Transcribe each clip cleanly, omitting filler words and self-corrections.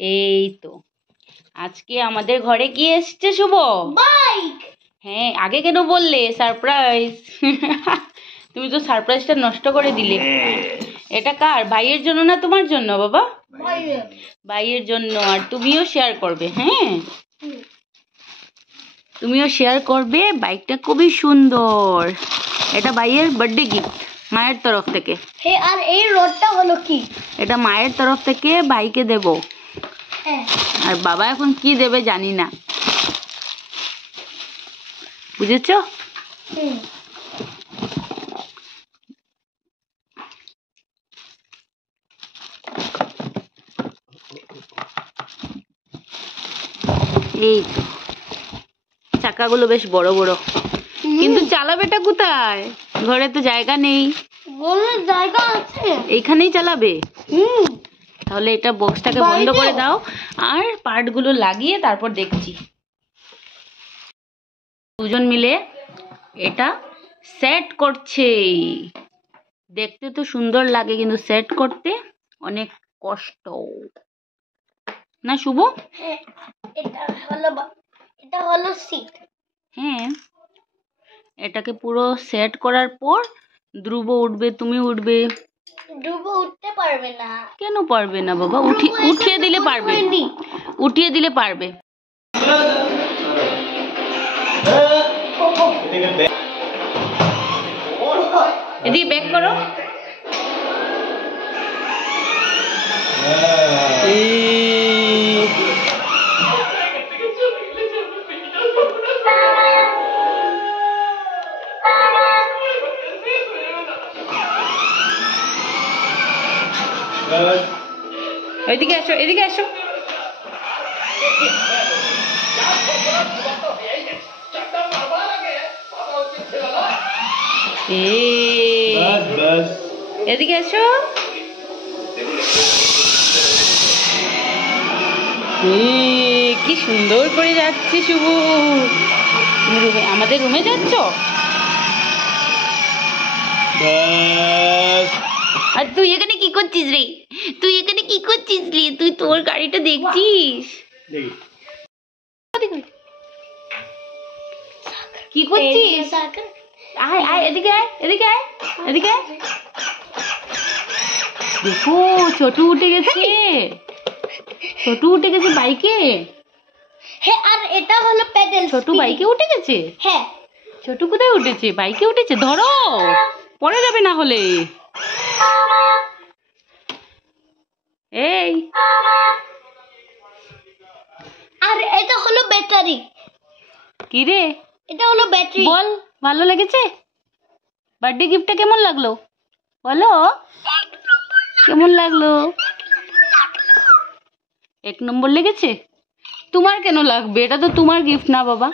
এই তো আজকে আমাদের ঘরে কি এসছে শুভ? বাইক। হ্যাঁ, আগে কেন বললে? সারপ্রাইজ। তুমি তো সারপ্রাইজটা নষ্ট করে দিলে। এটা কার? ভাইয়ের জন্য না তোমার জন্য বাবা? ভাইয়ের জন্য। আর তুমিও শেয়ার করবে। হ্যাঁ, তুমিও শেয়ার করবে। বাইকটা খুবই সুন্দর। এটা ভাইয়ের বার্থডে গিফট মায়ের তরফ থেকে। হ্যাঁ, আর এই রোডটা হলো কি? এটা মায়ের তরফ থেকে ভাইকে দেব। হ্যাঁ, আর বাবা এখন কি দেবে জানি না, বুঝেছো? এই তো চাকাগুলো বেশ বড় বড়, কিন্তু চালাবেটা কোথায়? ঘরে তো জায়গা নেই। জায়গা আছে, এইখানেই চালাবে। তাহলে এটা বক্সটাকে বন্ধ করে দাও, আর পার্টগুলো লাগিয়ে তারপর দেখছি। দুজন মিলে এটা সেট করছে। দেখতে তো সুন্দর লাগে, কিন্তু সেট করতে অনেক কষ্ট না শুভ? হ্যাঁ, এটা হলো সিট। হ্যাঁ, এটাকে পুরো সেট করার পর ধ্রুব উঠবে, তুমি উঠবে। ধ্রুব উঠতে পারবে না। কেন পারবে না বাবা? উঠিয়ে দিলে পারবে, উঠিয়ে দিলে পারবে। এদিকে ব্যাক করো। এদিকে আসো, এদিকে আসো। এদিকে আসো। কি সুন্দর করে যাচ্ছে শুভ। আমাদের রুমে যাচ্ছ? আর তুই এখানে কি করছিস রে? তুই এখানে কি করছিস রে? তুই তোর গাড়িটা দেখছিস? কি করছিস? আয় আয়, এদিকে আয়, এদিকে আয়, এদিকে আয়। দেখো ছোটু উঠে গেছে, ছোটু উঠে গেছে বাইকে। হ্যাঁ, আর এটা হলো প্যাডেল। ছোটু বাইকে উঠে গেছে। হ্যাঁ, ছোটু কোথায় উঠেছে? বাইকে উঠেছে। ধরো, পড়ে যাবে না হলে। এই, আর এটা হলো ব্যাটারি। কি রে? এটা হলো ব্যাটারি। বল, ভালো লেগেছে? বার্থডে গিফটটা কেমন লাগলো বলো? কেমন লাগলো? 1 নম্বর লেগেছে। তোমার কেন লাগবে? এটা তো তোমার গিফট না বাবা।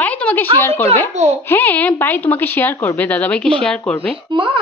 ভাই তোমাকে শেয়ার করবে। হ্যাঁ, ভাই তোমাকে শেয়ার করবে, দাদা ভাইকে শেয়ার করবে। মা,